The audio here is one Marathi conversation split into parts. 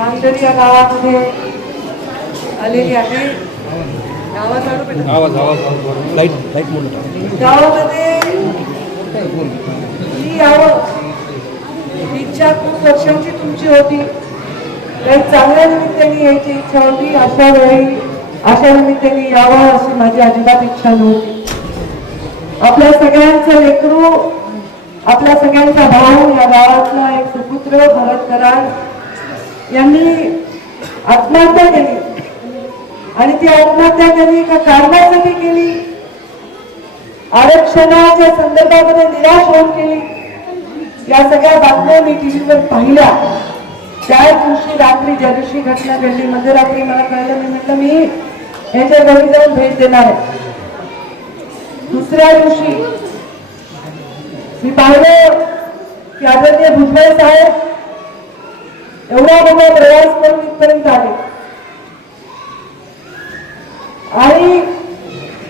मांजरी या गावामध्ये आलेली आहे. आवाज आवाज लाइट लाइट मोठं गावामध्ये मी यावं इच्छा खूप वर्षांची तुमची होती. काही चांगल्या निमित्ताने यायची इच्छा होती. अशा वेळी अशा निमित्ताने यावं अशी माझी अजिबात इच्छा नव्हती. आपल्या सगळ्यांचं लेकरू आपल्या सगळ्यांचा भाऊ या गावातला एक सुपुत्र भरत कराड यांनी आत्महत्या केली. आणि ती आत्महत्या त्यांनी एका कारणासाठी केली. आरक्षणाच्या संदर्भामध्ये निराश होऊन केली. या सगळ्या बातम्या मी टीव्हीवर पाहिल्या. त्या दिवशी रात्री ज्या दिवशी घटना घडली मध्यरात्री मला कळलं मी म्हटलं मी यांच्या घरी जाऊन भेट देणार आहे. दुसऱ्या दिवशी मी पाहिलं की आदरणीय भुजबळ साहेब एवढा मोठा प्रवास करून इथपर्यंत आले आणि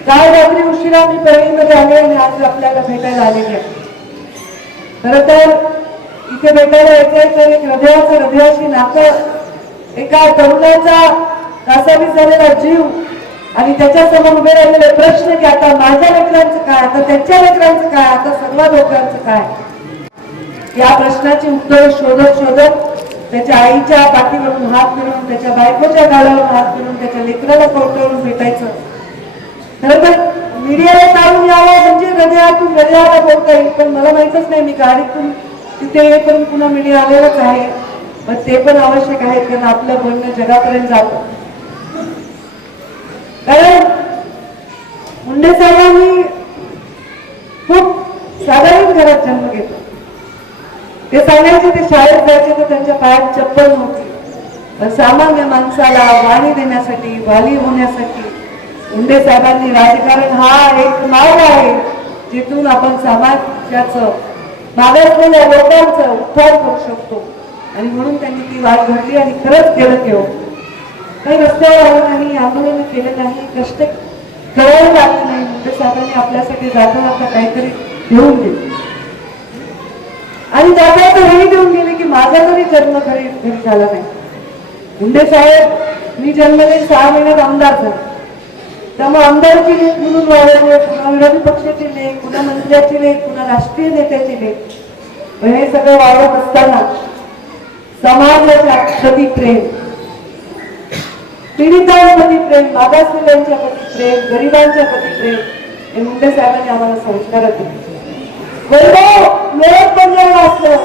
काल रात्री उशिरा मी परळीमध्ये आले आणि आज आपल्याला भेटायला आलेली आहे. खर तर इथे भेटायला यायचंय तर एक हृदयाचं हृदयाशी नातं एका तरुणाचा कासावी झालेला जीव आणि त्याच्यासमोर उभे राहिलेले प्रश्न की आता माझ्या लेकरांचं काय आता त्याच्या लेकरांचं काय आता सर्व लोकांचं काय? या प्रश्नाची उत्तर शोधत शोधत त्याच्या आईच्या पाठीवरून हात फिरून त्याच्या बायकोच्या गालावर हात फिरून त्याच्या लेकराला कवटवरून भेटायचं. खरं तर मीडियाला चालून यावं म्हणजे हृदयातून हृदयाला बोलता येईल पण मला माहितच नाही मी गाडीतून तिथे येईपर्यंत पुन्हा मीडिया आलेलंच आहे. पण ते पण आवश्यक आहे कारण आपलं बोलणं जगापर्यंत जातं. कारण मुंडे साहेबांनी खूप साधारण घरात जन्म घेतला. ते सांगायचे ते शाळेत जायचे तर त्यांच्या पायात चप्पल नव्हती. सामान्य माणसाला वाणी देण्यासाठी वाली होण्यासाठी मुंडे साहेबांनी राजकारण हा एक मार्ग आहे जिथून आपण समाजाचं मागासलेल्या लोकांचा उद्धार करू शकतो. आणि म्हणून त्यांनी ती वाट घडली आणि खरंच केलं केव हो. काही रस्त्यावर आलं नाही आंदोलन केलं नाही कष्ट करायला लागले नाही. मुंडे साहेबांनी आपल्यासाठी जाता जाता काहीतरी घेऊन दिली आणि जाता तर हेही देऊन गेले की माझा जरी जन्म घरी घरी झाला नाही. मुंडे साहेब मी जन्मले सहा महिन्यात आमदार झाले. त्यामुळे आमदारची लेख म्हणून वाढवले पुन्हा विरोधी पक्षाची लेख पुन्हा मंत्र्याची लेख पुन्हा राष्ट्रीय नेत्याची लेख हे सगळं वाढवत असताना समाजाच्या प्रति प्रेम पीडितांप्रती प्रेम मागासलेल्यांच्या प्रती प्रेम गरिबांच्या प्रती प्रेम हे मुंडे साहेबांनी आम्हाला संस्कारात दिले. वैभव मिळत बनलेलं असलं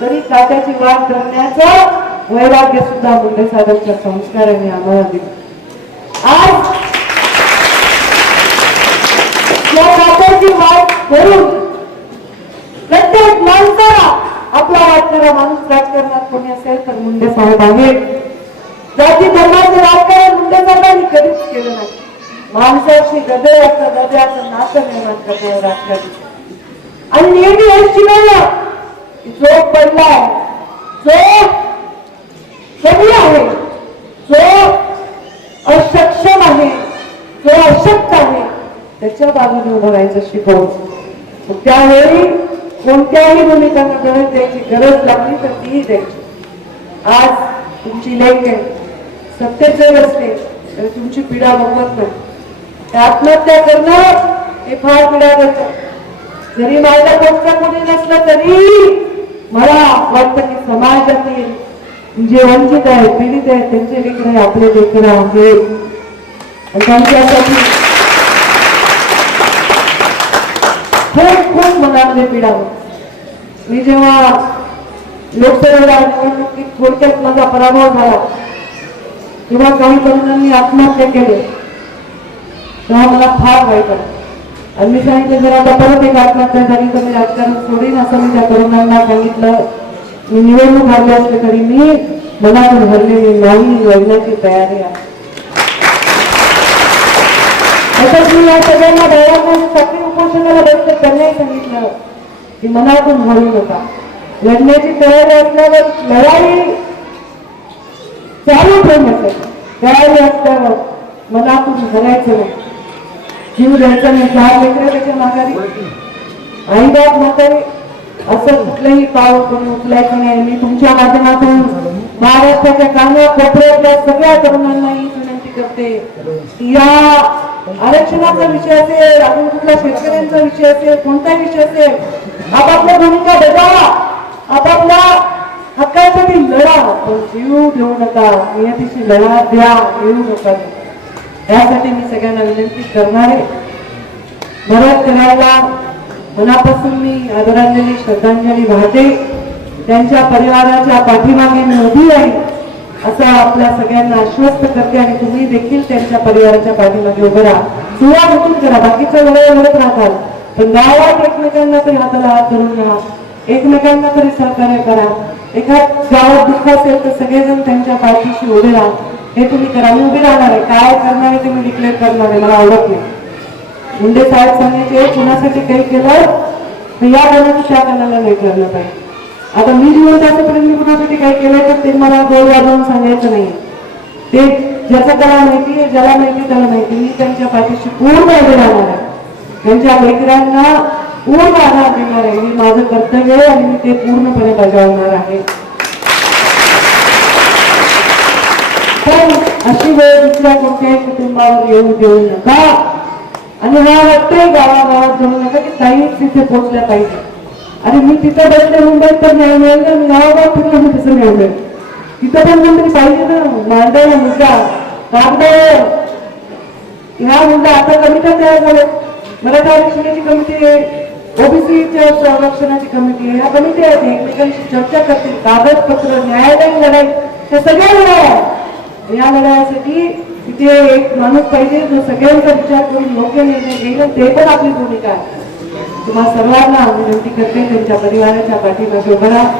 तरी तात्याची वाट धरण्याचा वैराग्य सुद्धा मुंडे साहेबांच्या संस्काराने आम्हाला दिलं. आज या तात्याची वाट धरून प्रत्येक माणसाला आपला वाटणारा माणूस राजकारणात कोणी असेल तर मुंडे साहेब आहेत जाती धर्माचं राजकारण मुंडे साहेबांनी कधीच केलं नाही. माणसाशी हृदयाचं हृदयाचं नातं निर्माण करणारं राजकारण. आणि नेहमी हेच शिकवलं की जो पडलाय जो कमी आहे जो अशक्षम आहे जो अशक्त आहे त्याच्या बाजूने उभं राहायचं शिकवलं त्यावेळी कोणत्याही भूमिकांना गरज द्यायची गरज लागली तर तीही द्यायची. आज तुमची लेख आहे सत्तेत जर असते तर तुमची पीडा बघत नाही. त्या आत्महत्या करणं हे फार पीडा देतं जरी माझ्या पक्ष कोणी नसलं तरी मला वाटतं की समाजातील जे वंचित आहे पीडित आहे त्यांचे लेकर आहे आपले लेकर आहे त्यांच्यासाठी खूप खूप मनातले पीडा मी जेव्हा लोकसभेला निवडणुकीत थोडक्यात माझा पराभव झाला तेव्हा काही तरुणांनी आत्महत्या केली. तेव्हा मला फार वाईट वाटलं. आणि मी सांगितलं जर आता परत एक आत्महत्या झाली तर मी राजकारण सोडीन असं मी त्या तरुणांना सांगितलं. मी निवडणूक हरले असले तरी मी मनातून हरलेली नाही लढण्याची तयारी आहे. तसंच मी या सगळ्यांना बाळांना साखळी उपोषणाला बसलं त्यांनाही सांगितलं. की मनातून हरू नका लढण्याची तयारी असल्यावर लढाई चालू ठेवण्यासाठी तयारी असल्यावर मनातून हरायचं नाही. जीव द्यायचा नाही चार लेकरं त्याच्या माघारी. आई बाप असं कुठलंही पाव कोणी उचलायचं नाही. मी तुमच्या माध्यमातून महाराष्ट्राच्या कान्या कोपऱ्यातल्या सगळ्या तरुणांना ही विनंती करते. या आरक्षणाचा विषय असेल अजून कुठल्या शेतकऱ्यांचा विषय असेल कोणता विषय असेल आपापल्या भूमिका बजावा. आपापल्या हक्कासाठी लढा. पण जीव देऊ नका. नियतीशी लढा द्या देऊ नका. यासाठी मी सगळ्यांना विनंती करणार आहे भरत कराडला मनापासून मी आदरांजली श्रद्धांजली वाहते. त्यांच्या परिवाराच्या पाठीमागे मी उभी आहे असं आपल्या सगळ्यांना आश्वस्त करते आणि तुम्ही देखील त्यांच्या परिवाराच्या पाठीमागे उभे राहा. सुरुवात उठून करा बाकीच्या वेळेला लढत राहतात पण गावात एकमेकांना तरी हाताला हात धरून राहा. एकमेकांना तरी सहकार्य करा. एखाद गावात दुःख असेल तर सगळेजण त्यांच्या पाठीशी उभे राहा. हे तुम्ही करा. मी राहणार आहे. काय करणार आहे ते मी डिक्लेअर करणार आहे. मला आवडत नाही. मुंडे साहेब सांगायचे कुणासाठी काही केलं? तर या कानाचं त्या कानाला नाही करलं पाहिजे आता मी जिवंत असेपर्यंत मी कुणासाठी काही केलं तर ते मला गोल वाजवून सांगायचं नाही. ते ज्याचं त्याला माहिती आहे ज्याला माहिती त्याला माहिती मी त्यांच्या पाठीशी पूर्ण उभे राहणार आहे. त्यांच्या लेकरांना पूर्ण आधार देणार आहे. मी माझं कर्तव्य आहे आणि मी ते पूर्णपणे बजावणार आहे. पण अशी वेळ दुसऱ्या कोणत्याही कुटुंबावर येऊ देऊ नका आणि हा वाटतंय गावागावात जाऊ नका की ताई तिथे पोहोचल्या पाहिजे आणि मी तिथं बसले मुंबईत तर नाही मिळेल ना मी गावागाव फिरलं मी तसं नाही मिळेल तिथं पण कोणतरी पाहिजे ना मांडायला मुद्दा कागदाय ह्या मुद्दा आता कमिट्या तयार झाल्या मराठा आरक्षणाची कमिटी आहे ओबीसीच्या संरक्षणाची कमिटी आहे ह्या कमिटी आहेत एकमेकांशी चर्चा करतील कागदपत्र न्यायालयीन लढाई त्या सगळ्या लढाया या लढ्यासाठी तिथे एक माणूस पाहिजे जो सगळ्यांचा विचार करून योग्य निर्णय घेईल ते पण आपली भूमिका आहे. तुम्हा सर्वांना विनंती करते त्यांच्या परिवाराच्या पाठीमागे उभं राहा.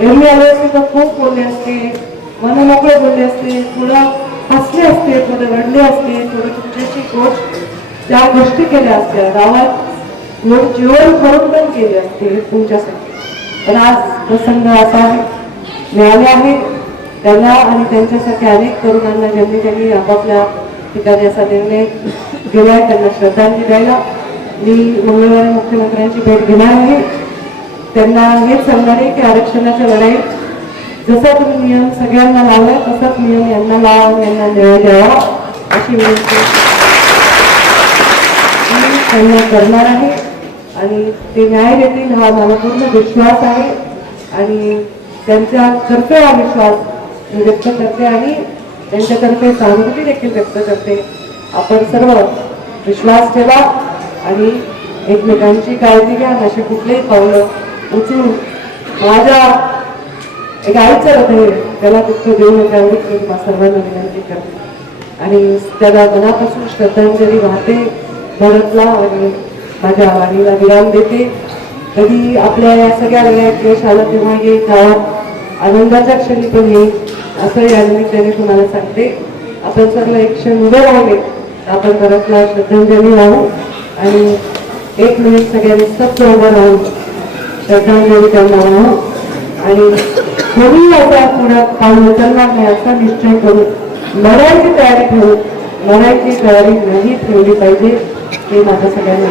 एरवी आले असते तर खूप बोलले असते मन मोकळे बोलले असते थोडं हसले असते थोडं रडले असते थोडं तुमच्याशी गोष्ट त्या गोष्टी केल्या असत्या. गावात लोक जीवन करून पण केले असते तुमच्यासाठी. पण आज प्रसंग असा आहे मिळाले आहे त्यांना आणि त्यांच्यासारख्या अनेक तरुणांना ज्यांनी त्यांनी आपापल्या ठिकाणी असा निर्णय आहे त्यांना श्रद्धांजली द्यायला. मी मंगळवारी मुख्यमंत्र्यांची भेट घेणार आहे. त्यांना हेच सांगणार आहे की आरक्षणाच्या लढाईत जसा तुम्ही नियम सगळ्यांना लावलाय तसाच नियम यांना लावा यांना न्याय द्यावा अशी विनंती त्यांना करणार आहे. आणि ते न्याय देतील हा मला पूर्ण विश्वास आहे. आणि त्यांचा करतो हा विश्वास व्यक्त करते आणि त्यांच्यातर्फे सहानुभूती देखील व्यक्त करते. आपण सर्व विश्वास ठेवा आणि एकमेकांची काळजी घ्या. आणि अशी कुठलेही पावलं उचलून माझ्या एक आईचं हृदय त्याला दुःख देऊ नका एवढी मी सर्वांना विनंती करते. आणि त्याला मनापासून श्रद्धांजली वाहते भरतला आणि माझ्या वाणीला विराम देते. कधी आपल्या या सगळ्या वेळात यश आलं तेव्हा येईल गावात आनंदाच्या क्षणी पण येईल. असं या निमित्ताने तुम्हाला सांगते. आपण सर्व एक क्षण उभे राहिले. आपण घरातला श्रद्धांजली राहू आणि एक मिनिट सगळ्यांनी सत्य उभं राहून श्रद्धांजली त्यांना राहू आणि कोणी याचा पुढ्यात पाऊल उचलणार नाही असा निश्चय करून लढायची तयारी ठेवू. लढायची तयारी नाही ठेवली पाहिजे हे माझ्या सगळ्यांना